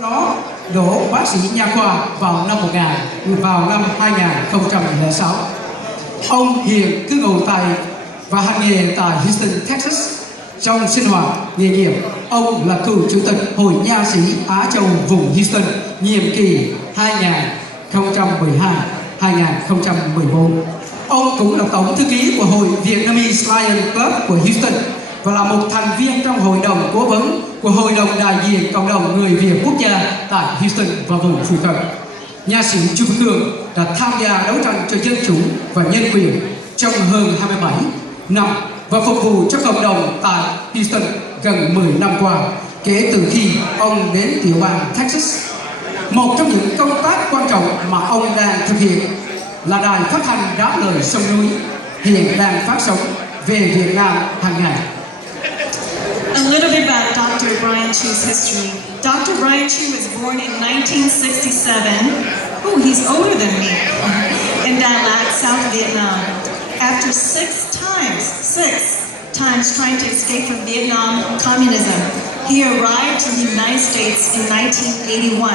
Đó đỗ bác sĩ nha khoa vào năm 2006. Ông hiện cứ ngụ tại và hành nghề tại Houston, Texas. Trong sinh hoạt nghề nghiệp, ông là cựu chủ tịch Hội Nha sĩ Á Châu vùng Houston nhiệm kỳ 2012-2014. Ông cũng là tổng thư ký của Hội Vietnamese Lion Club của Houston và là một thành viên trong hội đồng cố vấn của Hội đồng đại diện cộng đồng người Việt quốc gia tại Houston và vùng phụ cận. Nha sĩ Chu Phước Cường đã tham gia đấu tranh cho dân chủ và nhân quyền trong hơn 27 năm và phục vụ cho cộng đồng tại Houston gần 10 năm qua, kể từ khi ông đến tiểu bang Texas. Một trong những công tác quan trọng mà ông đang thực hiện là đài phát thanh Đáp Lời Sông Núi, hiện đang phát sóng về Việt Nam hàng ngày. A little bit about Dr. Bryan Chu's history. Dr. Bryan Chu was born in 1967. Oh, he's older than me. In Da Lat, South Vietnam. After six times trying to escape from Vietnam communism, he arrived in the United States in 1981.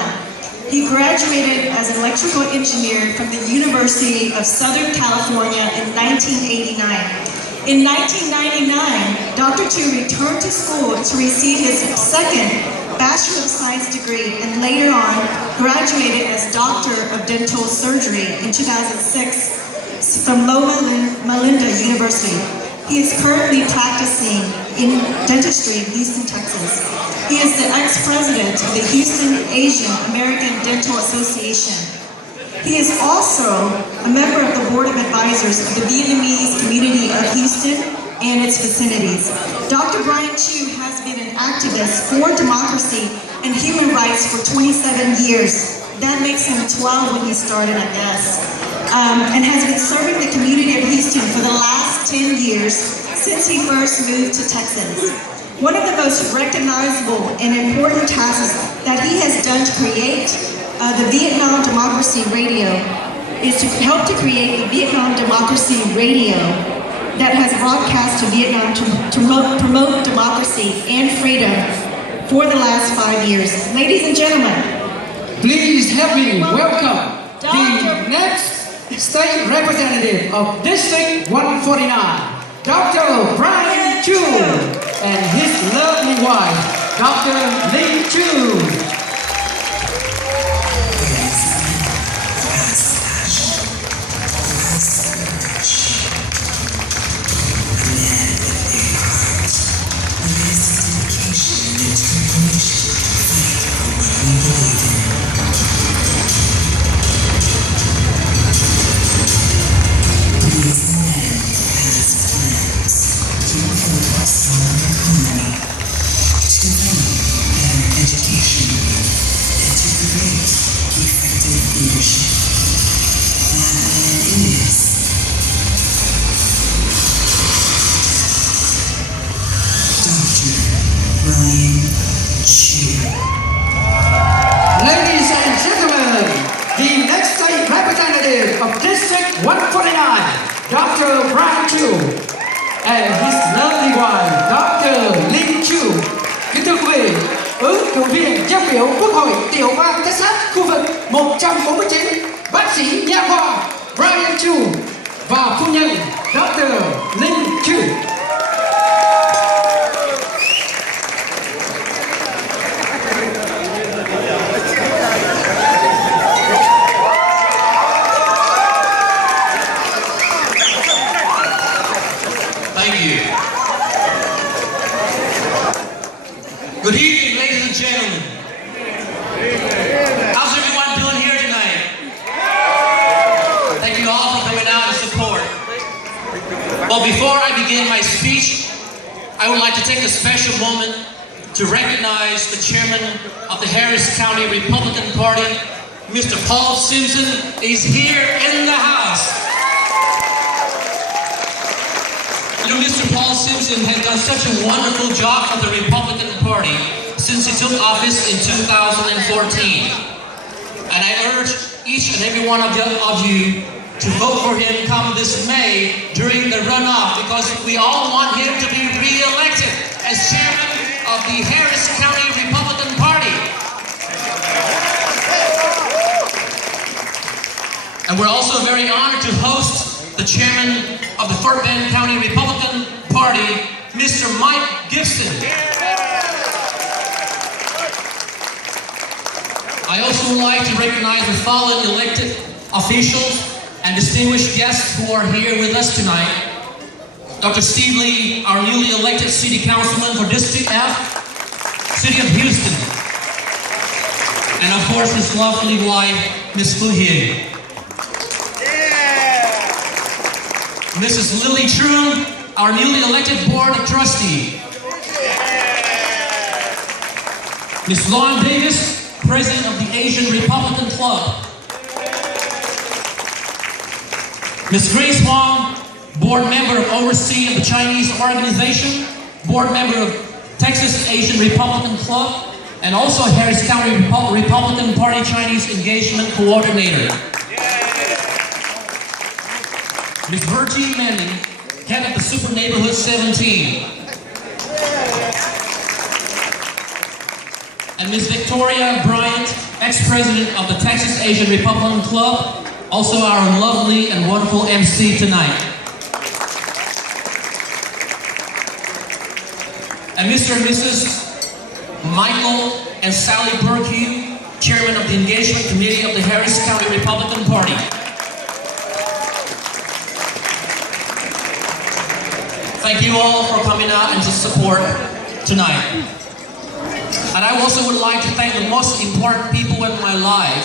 He graduated as an electrical engineer from the University of Southern California in 1989. In 1999, Dr. Chu returned to school to receive his second Bachelor of Science degree and later on graduated as Doctor of Dental Surgery in 2006 from Loma Linda University. He is currently practicing in dentistry in Houston, Texas. He is the ex-president of the Houston Asian American Dental Association. He is also a member of the Board of Advisors of the Vietnamese community of Houston and its vicinities. Dr. Bryan Chu has been an activist for democracy and human rights for 27 years. That makes him 12 when he started, I guess. And has been serving the community of Houston for the last 10 years since he first moved to Texas. One of the most recognizable and important tasks that he has done to create the Vietnam Democracy Radio is to help to create the Vietnam Democracy Radio that has broadcast to Vietnam to promote democracy and freedom for the last 5 years. Ladies and gentlemen, please help me welcome the next State Representative of District 149, Dr. Bryan Chu, and his lovely wife, Dr. Linh Chu. Ladies and gentlemen, the next state representative of District 149, Dr. Bryan Chu, and his lovely wife, Dr. Linh Chu. Kính thưa quý vị, ứng cử viên dân biểu Quốc hội tiểu bang Texas khu vực 149, bác sĩ nha khoa Bryan Chu và phu nhân Dr. Linh Chu. Good evening, ladies and gentlemen. How's everyone doing here tonight? Thank you all for coming out and support. Well, before I begin my speech, I would like to take a special moment to recognize the chairman of the Harris County Republican Party, Mr. Paul Simpson, is here in the house. You know, Mr. Paul Simpson has done such a wonderful job for the Republican Party since he took office in 2014. And I urge each and every one of you to vote for him come this May during the runoff, because we all want him to be re-elected as chairman of the Harris County Republican Party. And we're also very honored to host the chairman of the Fort Bend County Republican Party, Mr. Mike Gibson. I also would like to recognize the following elected officials and distinguished guests who are here with us tonight. Dr. Steve Lee, our newly elected City Councilman for District F, City of Houston. And of course, his lovely wife, Ms. Fu Hie. Mrs. Lily True, our newly elected Board of Trustees. Ms. Lauren Davis, President of the Asian Republican Club. Ms. Grace Huang, Board Member of Overseas of the Chinese Organization, Board Member of Texas Asian Republican Club, and also Harris County Republican Party Chinese Engagement Coordinator. Ms. Virgie Manning, Head of the Super Neighborhood 17. And Ms. Victoria Bryan, ex-president of the Texas Asian Republican Club, also our lovely and wonderful MC tonight. And Mr. and Mrs. Michael and Sally Burke, Chairman of the Engagement Committee of the Harris County Republican Party. Thank you all for coming out and to support tonight. And I also would like to thank the most important people in my life.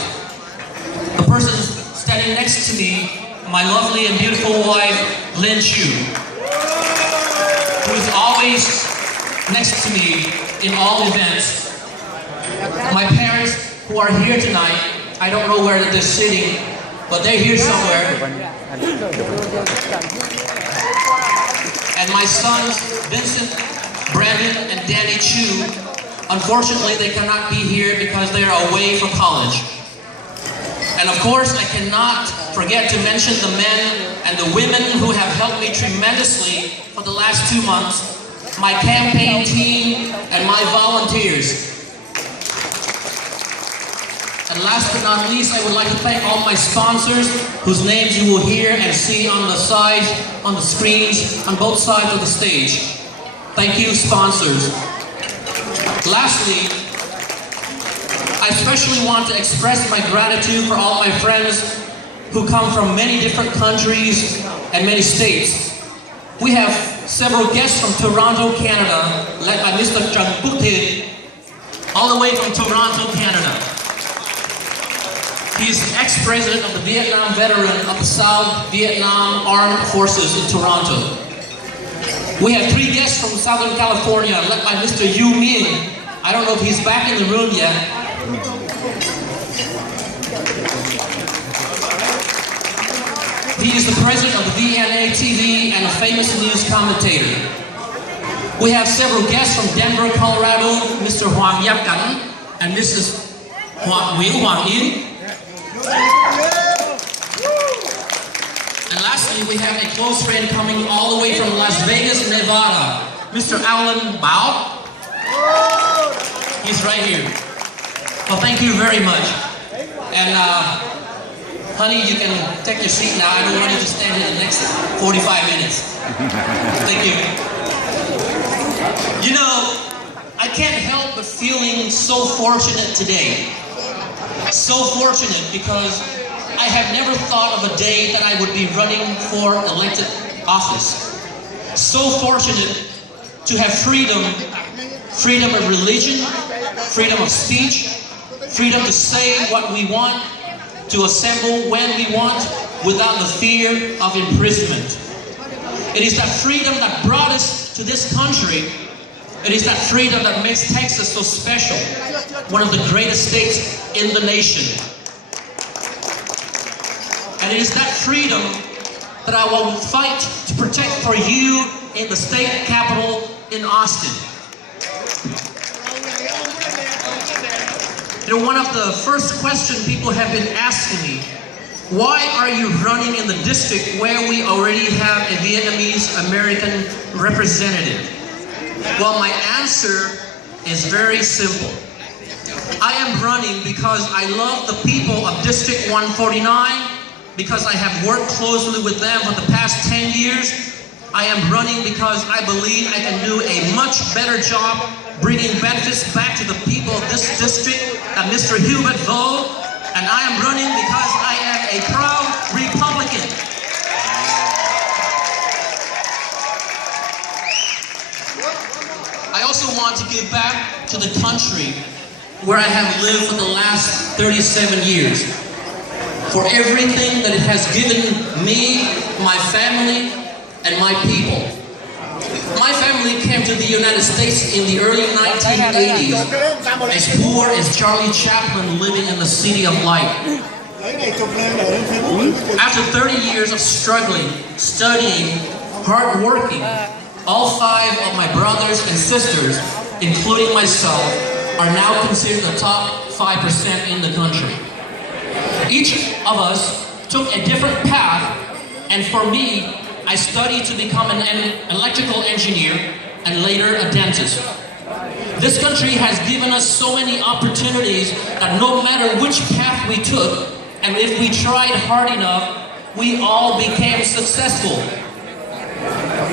The person standing next to me, my lovely and beautiful wife, Lin Chu, who is always next to me in all events. My parents who are here tonight, I don't know where they're sitting, but they're here somewhere. And my sons, Vincent, Brandon, and Danny Chu, unfortunately they cannot be here because they are away for college. And of course, I cannot forget to mention the men and the women who have helped me tremendously for the last 2 months, my campaign team, and my volunteers. And last but not least, I would like to thank all my sponsors, whose names you will hear and see on the sides, on the screens, on both sides of the stage. Thank you, sponsors. Lastly, I especially want to express my gratitude for all my friends who come from many different countries and many states. We have several guests from Toronto, Canada, led by Mr. Trần Quốc Thiện, all the way from Toronto, Canada. He is the ex-president of the Vietnam veteran of the South Vietnam Armed Forces in Toronto. We have 3 guests from Southern California, led by Mr. Yu Min. I don't know if he's back in the room yet. He is the president of the VNA TV and a famous news commentator. We have several guests from Denver, Colorado, Mr. Hoàng Yap Cảnh and Mrs. Nguyễn Hoàng Yên. And lastly, we have a close friend coming all the way from Las Vegas, Nevada, Mr. Alan Bao. He's right here. Well, thank you very much. And honey, you can take your seat now. I don't want you to stand here the next 45 minutes. Thank you. You know, I can't help but feeling so fortunate today. So fortunate because I have never thought of a day that I would be running for elected office. So fortunate to have freedom, freedom of religion, freedom of speech, freedom to say what we want, to assemble when we want, without the fear of imprisonment. It is that freedom that brought us to this country. It is that freedom that makes Texas so special, one of the greatest states in the nation. And it is that freedom that I will fight to protect for you in the state capital in Austin. You know, one of the first questions people have been asking me, why are you running in the district where we already have a Vietnamese American representative? Well, my answer is very simple. I am running because I love the people of District 149, because I have worked closely with them for the past 10 years. I am running because I believe I can do a much better job bringing benefits back to the people of this district than Mr. Hubert Vo, and I am running because I am a proud Republican. I also want to give back to the country where I have lived for the last 37 years, for everything that it has given me, my family, and my people. My family came to the United States in the early 1980s, as poor as Charlie Chaplin living in the City of Light. After 30 years of struggling, studying, hard working, all 5 of my brothers and sisters, including myself, are now considered the top 5% in the country. Each of us took a different path, and for me, I studied to become an electrical engineer and later a dentist. This country has given us so many opportunities that no matter which path we took, and if we tried hard enough, we all became successful.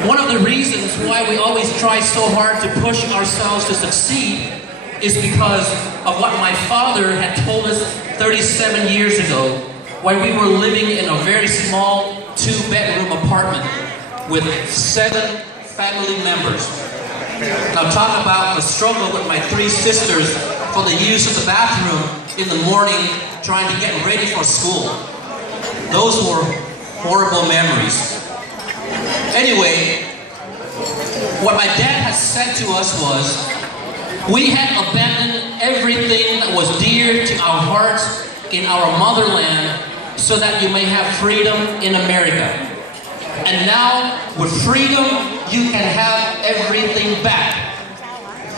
One of the reasons why we always try so hard to push ourselves to succeed is because of what my father had told us 37 years ago, when we were living in a very small 2-bedroom apartment with 7 family members. Now talk about the struggle with my 3 sisters for the use of the bathroom in the morning trying to get ready for school. Those were horrible memories. Anyway, what my dad had said to us was, we had abandoned everything that was dear to our hearts in our motherland so that you may have freedom in America. And now, with freedom, you can have everything back.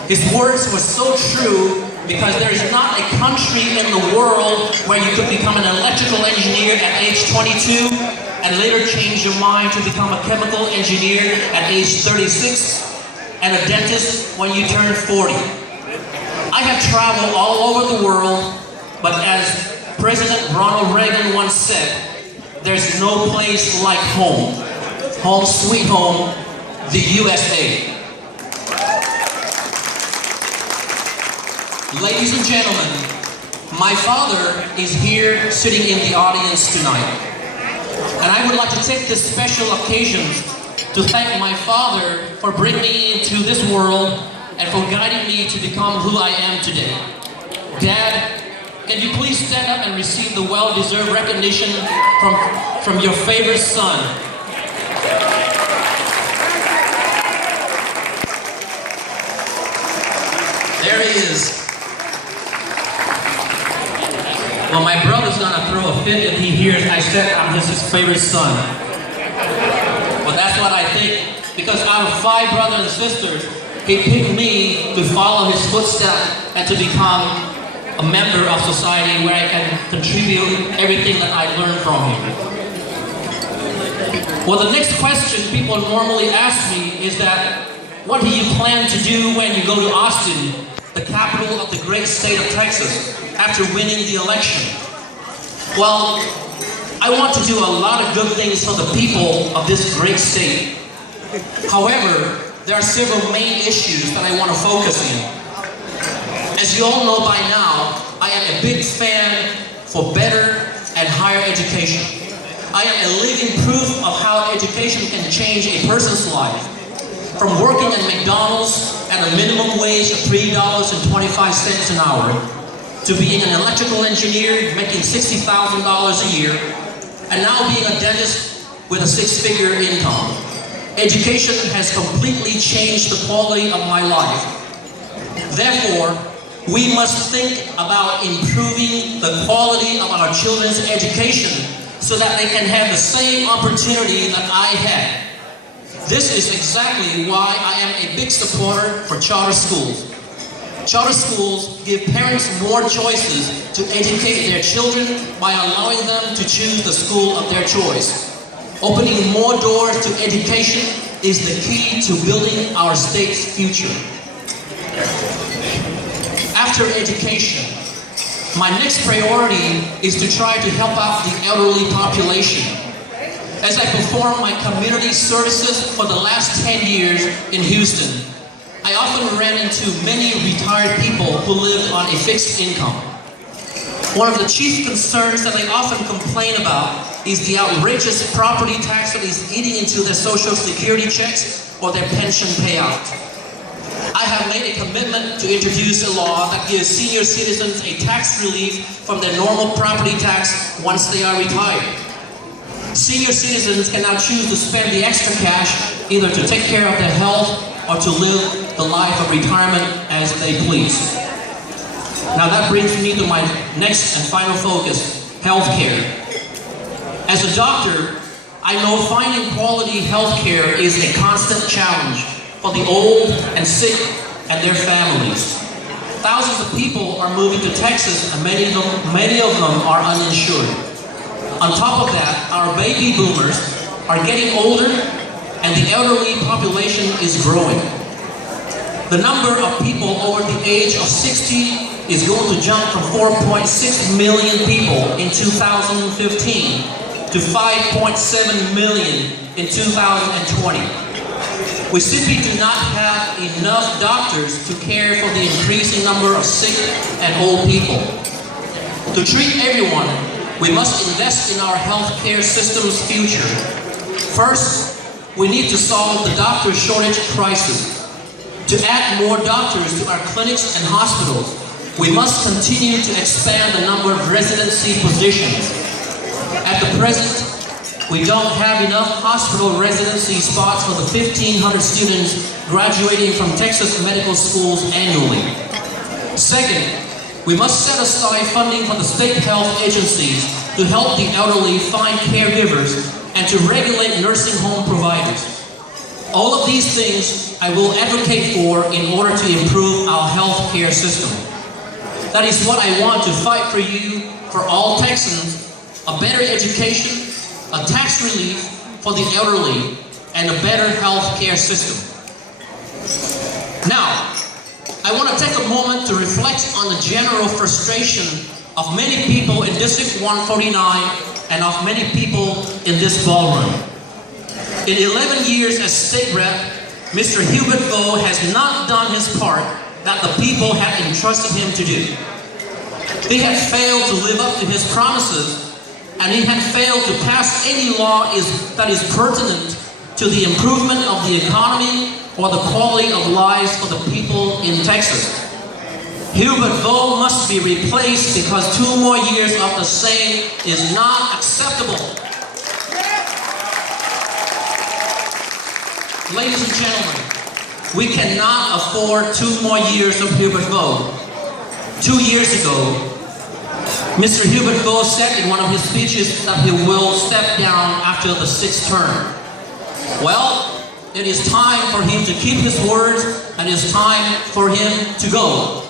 His words were so true because there is not a country in the world where you could become an electrical engineer at age 22 and later change your mind to become a chemical engineer at age 36 and a dentist when you turn 40. I have traveled all over the world, but as President Ronald Reagan once said, there's no place like home. Home sweet home, the USA. Ladies and gentlemen, my father is here sitting in the audience tonight. And I would like to take this special occasion to thank my father for bringing me into this world and for guiding me to become who I am today. Dad, can you please stand up and receive the well-deserved recognition from your favorite son? There he is. Well, my brother's gonna throw a fit if he hears I said I'm his favorite son. Well, that's what I think. Because out of 5 brothers and sisters, he picked me to follow his footsteps and to become a member of society where I can contribute everything that I learned from him. Well, the next question people normally ask me is that, what do you plan to do when you go to Austin, the capital of the great state of Texas, after winning the election? Well, I want to do a lot of good things for the people of this great state. However, there are several main issues that I want to focus in. As you all know by now, I am a big fan for better and higher education. I am a living proof of how education can change a person's life. From working at McDonald's at a minimum wage of $3.25 an hour, to being an electrical engineer making $60,000 a year, and now being a dentist with a 6-figure income. Education has completely changed the quality of my life. Therefore, we must think about improving the quality of our children's education so that they can have the same opportunity that I had. This is exactly why I am a big supporter for charter schools. Charter schools give parents more choices to educate their children by allowing them to choose the school of their choice. Opening more doors to education is the key to building our state's future. After education, My next priority is to try to help out the elderly population. As I perform my community services for the last 10 years in Houston, I often ran into many retired people who lived on a fixed income. One of the chief concerns that they often complain about is the outrageous property tax that is eating into their Social Security checks or their pension payout. I have made a commitment to introduce a law that gives senior citizens a tax relief from their normal property tax once they are retired. Senior citizens can now choose to spend the extra cash either to take care of their health or to live the life of retirement as they please. Now that brings me to my next and final focus, healthcare. As a doctor, I know finding quality healthcare is a constant challenge for the old and sick and their families. Thousands of people are moving to Texas and many of them are uninsured. On top of that, our baby boomers are getting older and the elderly population is growing. The number of people over the age of 60 is going to jump from 4.6 million people in 2015 to 5.7 million in 2020. We simply do not have enough doctors to care for the increasing number of sick and old people. To treat everyone, we must invest in our healthcare system's future. First, we need to solve the doctor shortage crisis. To add more doctors to our clinics and hospitals, we must continue to expand the number of residency positions. At the present, we don't have enough hospital residency spots for the 1,500 students graduating from Texas medical schools annually. Second, we must set aside funding for the state health agencies to help the elderly find caregivers and to regulate nursing home providers. All of these things I will advocate for in order to improve our health care system. That is what I want to fight for you, for all Texans, a better education, a tax relief for the elderly, and a better health care system. Now, I want to take a moment to reflect on the general frustration of many people in District 149 and of many people in this ballroom. In 11 years as state rep, Mr. Hubert Vo has not done his part that the people had entrusted him to do. He had failed to live up to his promises, and he had failed to pass any law that is pertinent to the improvement of the economy or the quality of lives for the people in Texas. Hubert Vo must be replaced because 2 more years of the same is not acceptable. Ladies and gentlemen, we cannot afford 2 more years of Hubert Vo. 2 years ago, Mr. Hubert Vo said in one of his speeches that he will step down after the 6th term. Well, it is time for him to keep his words, and it is time for him to go.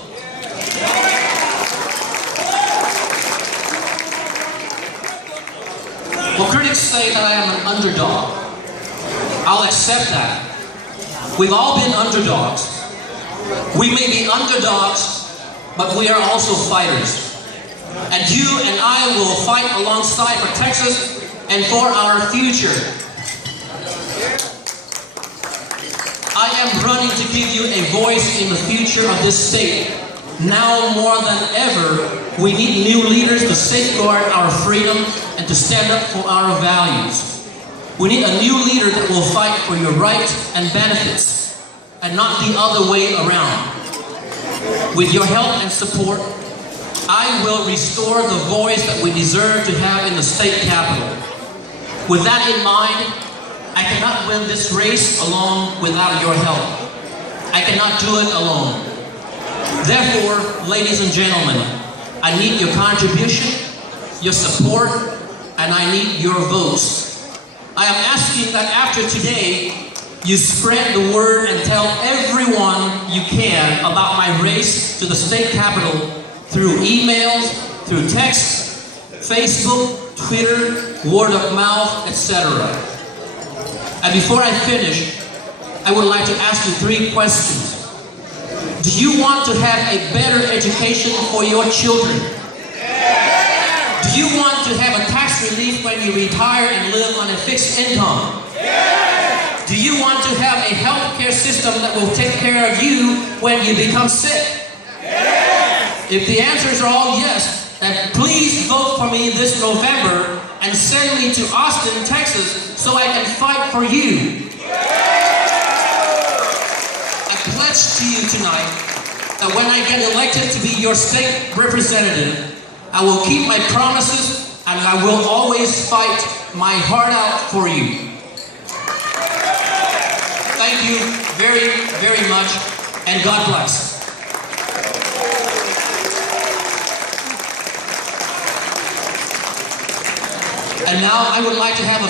Well, critics say that I am an underdog. I'll accept that. We've all been underdogs. We may be underdogs, but we are also fighters. And you and I will fight alongside for Texas and for our future. I am running to give you a voice in the future of this state. Now more than ever, we need new leaders to safeguard our freedom and to stand up for our values. We need a new leader that will fight for your rights and benefits, and not the other way around. With your help and support, I will restore the voice that we deserve to have in the state capitol. With that in mind, I cannot win this race alone without your help. I cannot do it alone. Therefore, ladies and gentlemen, I need your contribution, your support, and I need your votes. I am asking that after today, you spread the word and tell everyone you can about my race to the state capitol through emails, through text, Facebook, Twitter, word of mouth, etc. And before I finish, I would like to ask you 3 questions. Do you want to have a better education for your children? you want to have a tax relief when you retire and live on a fixed income? Yes. Do you want to have a health care system that will take care of you when you become sick? Yes. If the answers are all yes, then please vote for me this November and send me to Austin, Texas, so I can fight for you. I pledge to you tonight that when I get elected to be your state representative, I will keep my promises and I will always fight my heart out for you. Thank you very, very much, and God bless. And now I would like to have a